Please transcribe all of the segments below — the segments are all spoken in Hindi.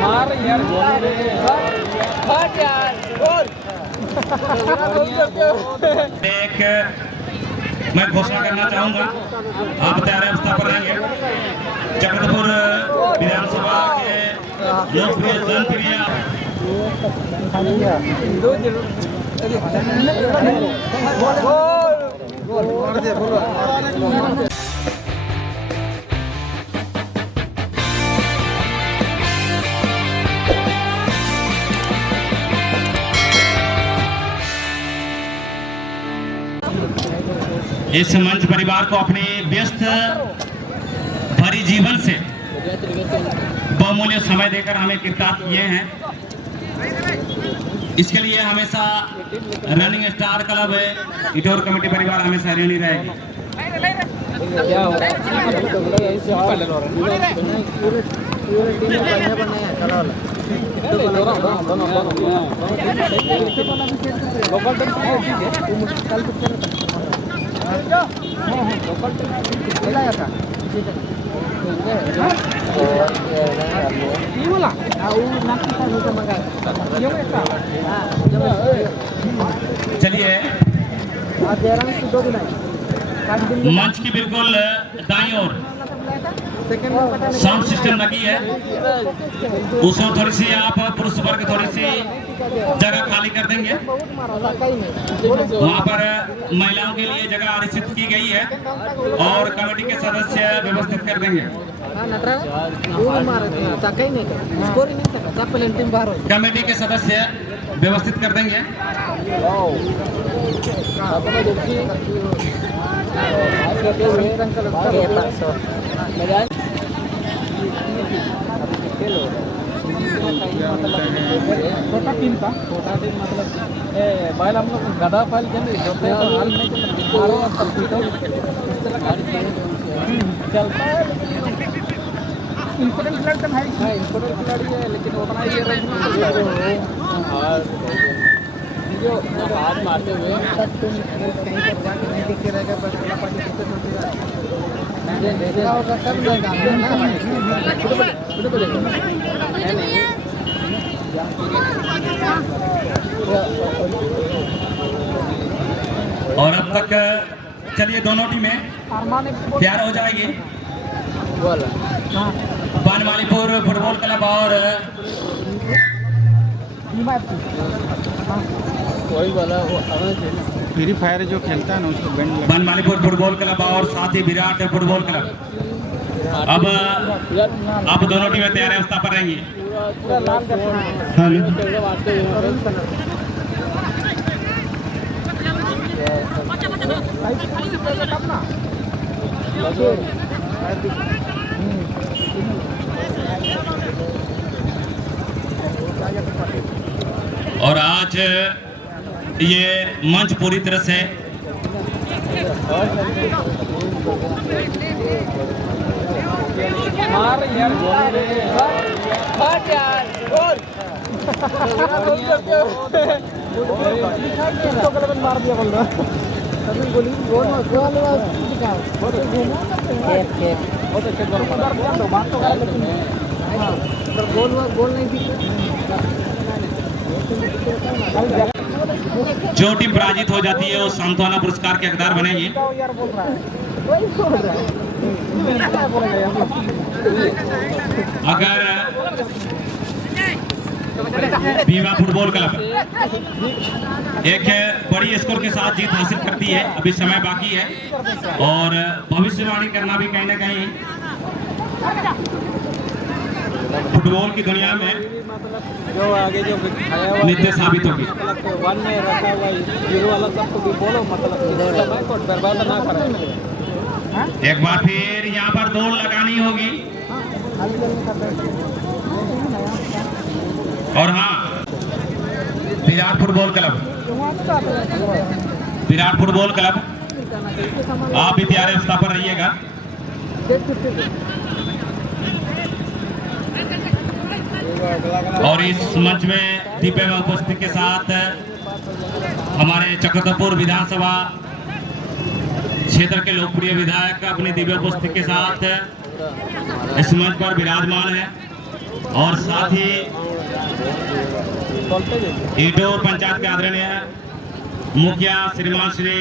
मार यार गोल एक मैं घोषणा करना चाहूंगा, आप तैयार अवस्था पर रहेंगे। चक्रधरपुर विधानसभा के लोकप्रिय जनप्रिय इस मंच परिवार को अपने व्यस्त भरी जीवन से बहुमूल्य समय देकर हमें कृतार्थ किए हैं। इसके लिए हमेशा रनिंग स्टार क्लब इटोर कमेटी परिवार हमेशा ऋणी रहेगी। चलिए, मंच की बिल्कुल दाईं ओर साउंड सिस्टम लगी है, उसको थोड़ी सी आप पुरुष वर्ग थोड़ी सी जगह खाली कर देंगे। वहाँ पर महिलाओं के लिए जगह आरक्षित की गई है और कमेटी के सदस्य व्यवस्थित कर देंगे। कमेटी के सदस्य व्यवस्थित कर देंगे। छोटा टीम का मतलब बैल हम लोग गदा फैल के नहीं होते हैं, तो हाल नहीं चलता है। इम्पोर्टेंट खिलाड़ी है, इम्पोर्टेंट खिलाड़ी है, लेकिन उतना ये जो हाथ मारते हुए कहीं पर जाके नहीं दिखे रहेगा, बस और अब तक चलिए दोनों टीमें तैयार हो जाएगी। बनमालीपुर फुटबॉल क्लब और फ्री फायर जो खेलता है ना उसको बैंड बनमालीपुर फुटबॉल क्लब और साथ ही विराट फुटबॉल क्लब अब दोनों टीमें तैयार अवस्था पर रहेंगी। और आज ये मंच पूरी तरह से मार यार गोल मार दिया बोल रहा गोल गोल गोल नहीं जो टीम पराजित हो जाती है वो सांत्वना पुरस्कार के हकदार बनेगी। अगर भीमा फुटबॉल क्लब एक बड़ी स्कोर के साथ जीत हासिल करती है, अभी समय बाकी है और भविष्यवाणी करना भी कहीं ना कहीं फुटबॉल की दुनिया में जो आगे जो नित्य साबित होगी। वन में रहता हुआ जीरो वाला सबको भी बोलो, मतलब समय को बर्बाद ना करें। एक बार फिर यहाँ पर दौड़ लगानी होगी। और हाँ, विराट फुटबॉल क्लब आप भी तैयार अवस्था पर रहिएगा। और इस मंच में दिव्य में उपस्थिति के साथ हमारे चक्रधरपुर विधानसभा क्षेत्र के लोकप्रिय विधायक अपनी दिव्य उपस्थिति के साथ इस मंच पर विराजमान है और साथ ही ईटोर पंचायत के आदरणीय मुखिया श्रीमान श्री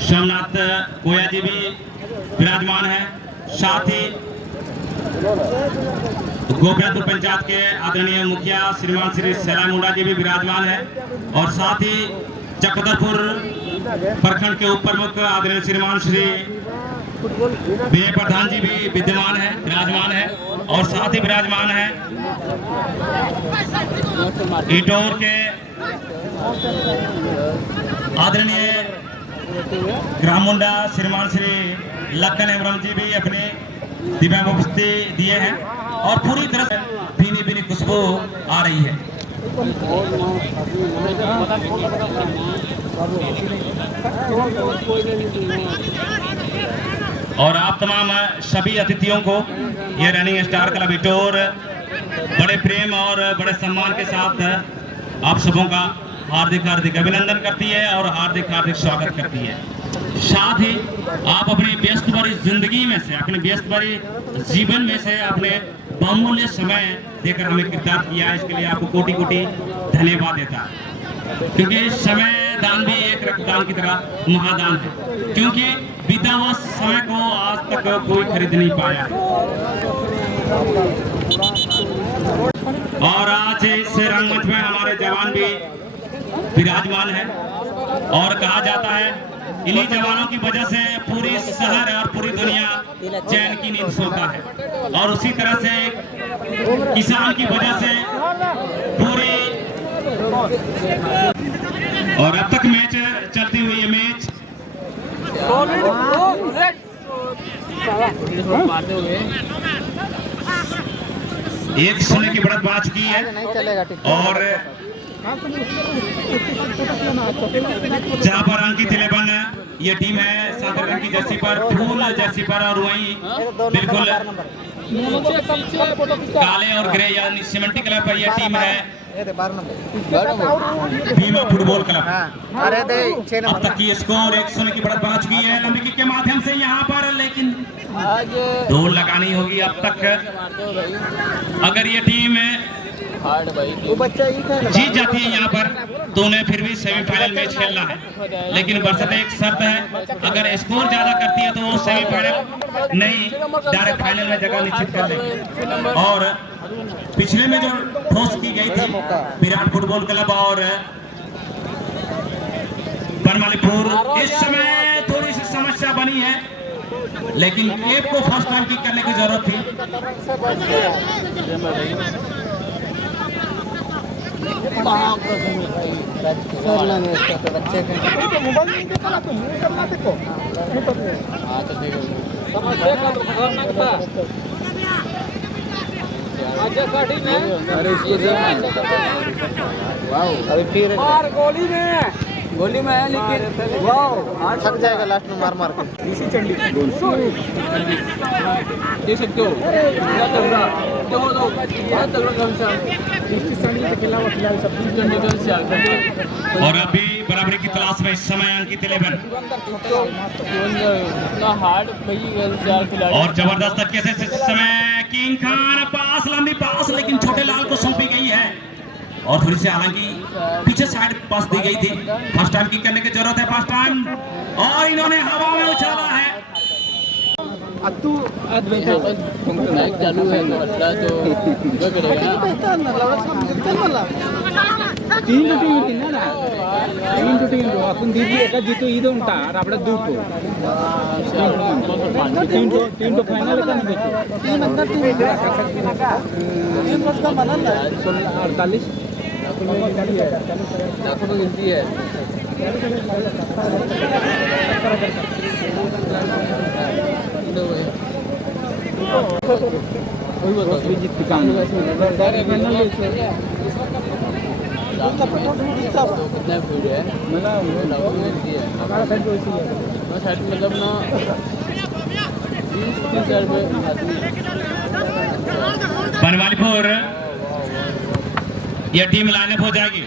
सोमनाथ कोया जी भी विराजमान है। साथ ही गोपियापुर पंचायत के आदरणीय मुखिया श्रीमान श्री सैला मुंडा जी भी विराजमान है और साथ ही चक्रधरपुर प्रखंड के उप प्रमुख आदरणीय श्रीमान श्री विजय प्रधान जी भी विद्यमान है, विराजमान है और साथ ही विराजमान है ईटोर के आदरणीय ग्राम मुंडा श्रीमान श्री लखन हेम्ब्रम जी भी अपने दिव्य उपस्थिति दिए हैं और पूरी तरह से भीनी भीनी खुशबू आ रही है। और आप तमाम सभी अतिथियों को ये रनिंग स्टार क्लब ईटोर बड़े प्रेम और बड़े सम्मान के साथ आप सबों का हार्दिक हार्दिक अभिनंदन करती है और हार्दिक हार्दिक स्वागत करती है। साथ ही आप अपनी व्यस्त भरी जिंदगी में से, अपने व्यस्त भरी जीवन में से अपने बहुमूल्य समय देकर हमें कृतार्थ किया है। इसके लिए आपको कोटि कोटि धन्यवाद देता है, क्योंकि समय दान भी एक रक्तदान की तरह महादान है, क्योंकि बीता हुआ समय को आज तक कोई खरीद नहीं पाया है। और आज इस रंगमंच में हमारे जवान भी विराजमान है और कहा जाता है इन्हीं जवानों की वजह से पूरी शहर और पूरी दुनिया चैन की नींद सोता है और उसी तरह से किसान की वजह से पूरी। और अब तक मैच चलती हुई है, मैच एक सोने की बढ़त बना चुकी है और जहां पर अंकित 11 ये टीम है सात रंग की जर्सी पर, फूल जर्सी पर और वहीं बिल्कुल काले और ग्रे यानी सीमेंटी कलर पर यह टीम है भीमा फुटबॉल क्लब। अब तक की स्कोर 1 सोने की बढ़त बना चुकी है लंबी किक के माध्यम से यहाँ पर, लेकिन दौड़ लगानी होगी अब तक। अगर ये टीम जीत जाती है यहाँ पर तो उन्हें फिर भी सेमीफाइनल मैच खेलना है, लेकिन बरसत एक शर्त है, अगर स्कोर ज्यादा करती है तो वो सेमीफाइनल नहीं डायरेक्ट फाइनल में जगह निश्चित कर लेंगे। और पिछले में जो ठोस की गई थी विराट फुटबॉल क्लब और बनमालीपुर, इस समय थोड़ी सी समस्या बनी है, लेकिन एक को फर्स्ट टाइम किक करने की जरूरत थी। गोली में है लेकिन वाह थक जाएगा लास्ट में मार मार के। इसी चंडी देख सकते हो और अभी बराबरी की तलाश में इस समय अंकित 11 और जबरदस्त तरीके से इस समय किंग खान पास लंबी पास, लेकिन छोटे लाल को सौंपी गई है और थोड़ी सी हालांकि पीछे साइड पास दी गई थी। फर्स्ट टाइम किक करने की जरूरत है, फर्स्ट टाइम, और इन्होंने हवा में उछाला है। चालू है आपण दिली एका जितो ईद उंटा और आपला दूटो तीन तो फाइनल का नहीं तीन अंदर तीन वर्ष का बनल है 48 लाखों में गिनती है। मतलब ना बनमालीपुर यह टीम लाइनअप हो जाएगी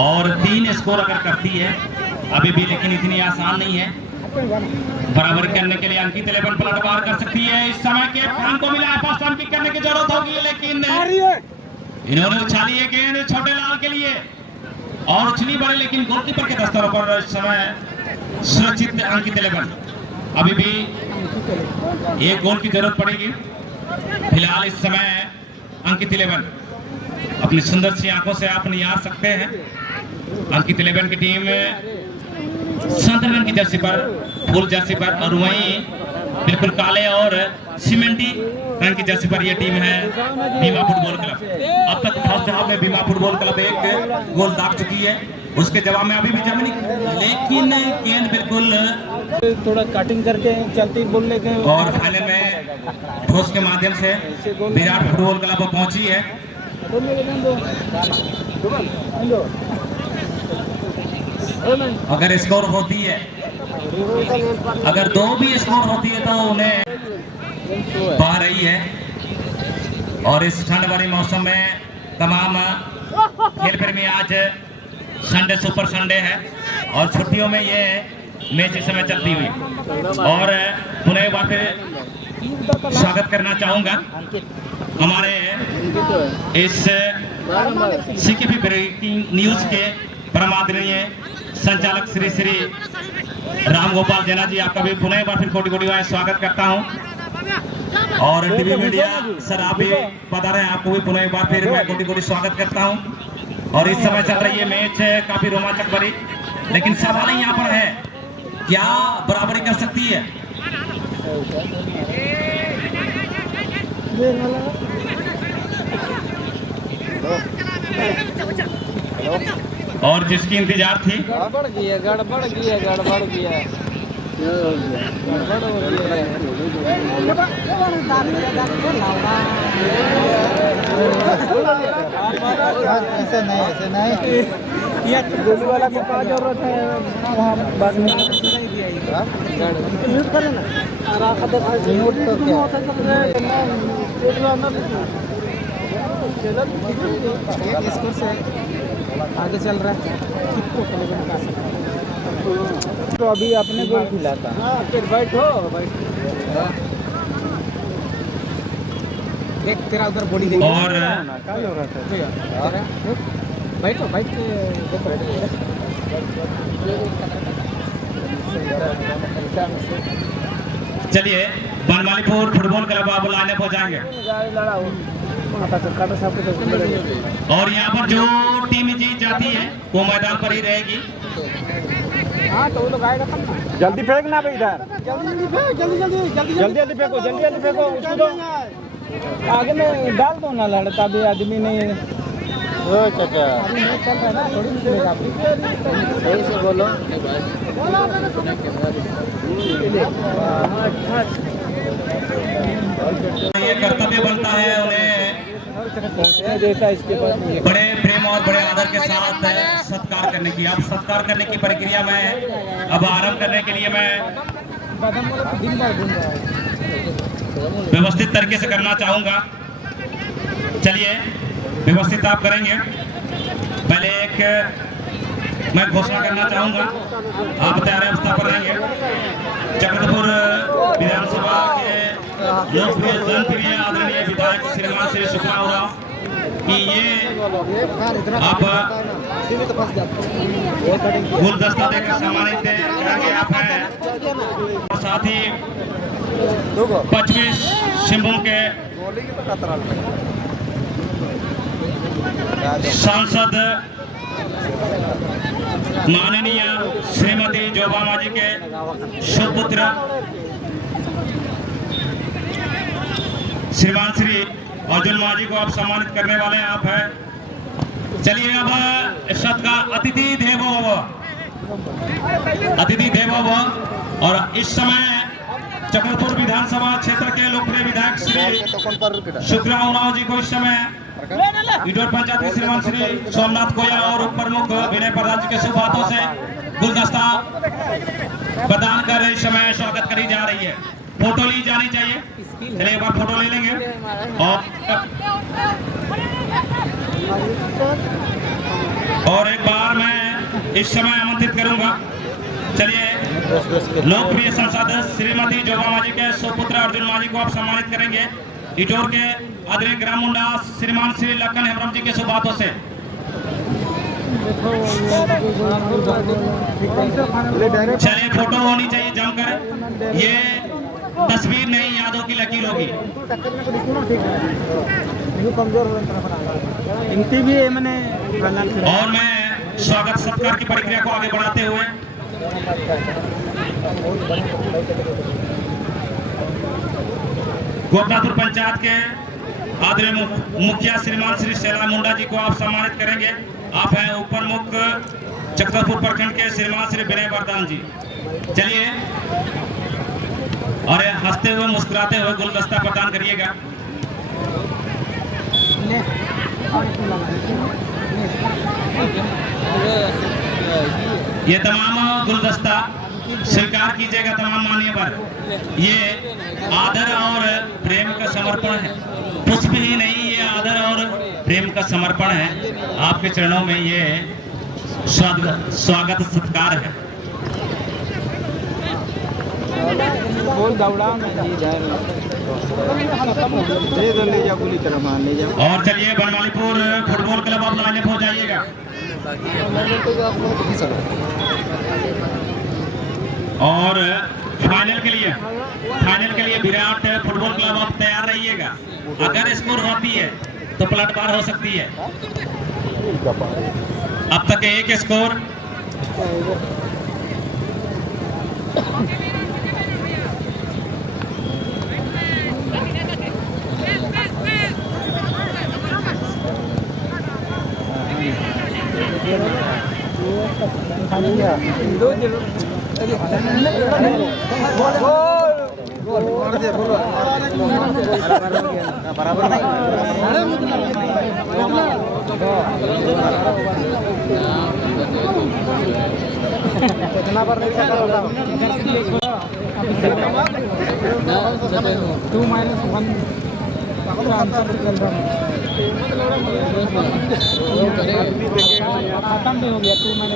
और 3 स्कोर अगर करती है अभी भी, लेकिन इतनी आसान नहीं है। बराबरी करने के लिए अंकित 11 पलटवार कर सकती है। इस समय के फ्रांक को मिला है, फर्स्ट टाइम किक करने की जरूरत होगी, लेकिन इन्होंने उछाली है गेंद छोटे लाल के लिए और उछली बड़ी, लेकिन गोलकीपर के दस्तरों पर इस समय सुरक्षित अंकित 11। अभी भी एक गोल की जरूरत पड़ेगी। फिलहाल इस समय अंकित 11 अपनी सुंदर सी आंखों से आप निहार सकते हैं। अंकित 11 की टीम संत रंग की जर्सी पर, फुल जर्सी पर, और वहीं बिल्कुल काले और सीमेंटी रंग की जर्सी पर यह टीम है बीमा फुटबॉल क्लब। अब तक फर्स्ट हाफ में बीमा फुटबॉल क्लब एक गोल दाग चुकी है, उसके जवाब में अभी भी जर्मनी, लेकिन गेंद बिल्कुल थोड़ा कटिंग करके चलती बोल लेके और फाइनल में ठोस के माध्यम से विराट फुटबॉल क्लब पहुंची है। अगर स्कोर होती है, अगर 2 भी स्कोर होती है तो उन्हें पा रही है। और इस ठंड वाले मौसम में तमाम खेल प्रेमी, आज संडे सुपर संडे है और छुट्टियों में ये मैच इस समय चलती हुई, और पुनः एक बार फिर स्वागत करना चाहूंगा हमारे इस सीकेपी ब्रेकिंग न्यूज के परम आदरणीय संचालक श्री श्री राम गोपाल जेना जी, आपका भी पुनः एक बार फिर कोटि कोटि स्वागत करता हूं। और टीवी मीडिया सर, आप भी पधारे हैं, आपको भी पुनः एक बार फिर मैं कोटि कोटि स्वागत करता हूं। और इस समय चल रही है मैच काफी रोमांचक भरी, लेकिन सवाल यहाँ पर है क्या बराबरी कर सकती है। और जिसकी इंतजार थी, गड़बड़ किया गड़बड़ किया गड़बड़ किया गड़बड़ हो गया। ऐसे नहीं ये गोली वाला की क्या जरूरत है, वहाँ बाद में म्यूट करें ना, म्यूट तो क्या स्कोर से आगे चल रहा है। तो अभी अपने गोल खिलाता फिर बैठो देख, तेरा उधर बॉडी देख और क्या हो रहा था, बैठो बैठ के चलिए बनमालीपुर फुटबॉल क्लब अब लाइनअप हो जाएंगे। और यहाँ पर जो टीम जीत जाती है वो मैदान पर ही रहेगी। हाँ तो वो लोग आएगा तब ना। जल्दी फेंक ना भाई, इधर जल्दी फेंको, जल्दी फेंको उसको दो, आगे में डाल दो ना, लड़का भी आदमी नहीं। ओ चाचा अभी नहीं चल रहा है ना, थोड़ी मिलेगा आपको, सही से बोलो। ये कर्तव्य बनता है उन्हें देता इसके बाद बड़े प्रेम और बड़े आदर के साथ सत्कार करने की। अब सत्कार करने की प्रक्रिया में अब आरंभ करने के लिए मैं दिन भर घूम रहा है। व्यवस्थित तरीके से करना चाहूँगा। चलिए व्यवस्थित आप करेंगे। पहले एक मैं घोषणा करना चाहूँगा, आप तैयार अवस्था पर रहेंगे। चक्रधरपुर विधानसभा के लोकप्रिय जनप्रिय आदरणीय विधायक श्रीमान श्री सुखराम राव कि ये आप गुलदस्ता देकर सम्मानित करेंगे। आप हैं और साथ ही 25 सिंहभूम के सांसद माननीय श्रीमती जोबा मांझी के सुपुत्र श्रीमान श्री अर्जुन मांझी को आप सम्मानित करने वाले हैं। आप हैं। चलिए अब सत्कार अतिथि देवो भव। और इस समय चक्रधरपुर विधानसभा क्षेत्र के लोकप्रिय विधायक श्री सुखराम राव जी को इस समय इडोर पंचायत के श्रीमान श्री सोमनाथ गोयल और उप प्रमुख विनय प्रधान जी के शुभ हाथों से गुलदस्ता प्रदान कर इस समय स्वागत करी जा रही है। फोटो ली जानी चाहिए। चलिए एक बार फोटो ले लेंगे। और एक बार मैं इस समय आमंत्रित करूंगा। चलिए लोकप्रिय सांसद श्रीमती जोबा मांझी के सुपुत्र अर्जुन मांझी को आप सम्मानित करेंगे इटोर के आदरणीय ग्राम मुंडा श्रीमान श्री लखन हेम्ब्रम जी के शुभ हाथों से। चलिए फोटो होनी चाहिए जमकर, ये तस्वीर नहीं यादों की लकीर होगी। और मैं स्वागत सत्कार की प्रक्रिया को आगे बढ़ाते हुए गोपनाथपुर पंचायत के आदरणीय मुखिया श्रीमान श्री शैला मुंडा जी को आप सम्मानित करेंगे। आप हैं उप प्रमुख चक्रधरपुर प्रखंड के श्रीमान श्री विनय वरदान जी। चलिए और हंसते हुए मुस्कुराते हुए गुलदस्ता प्रदान करिएगा। ये तमाम गुलदस्ता स्वीकार कीजिएगा तमाम मान्यवर। ये आदर और प्रेम का समर्पण है, पुष्प ही नहीं, ये आदर और प्रेम का समर्पण है। आपके चरणों में ये स्वागत सत्कार है। और चलिए बनमालीपुर फुटबॉल क्लब आप लाइनअप हो जाइएगा। और फाइनल के लिए विराट फुटबॉल क्लब आप तैयार रहिएगा। अगर स्कोर होती है तो पलटवार हो सकती है। अब तक एक स्कोर। बराबर नहीं कितना बार नहीं खत्म भी हो गया 2-1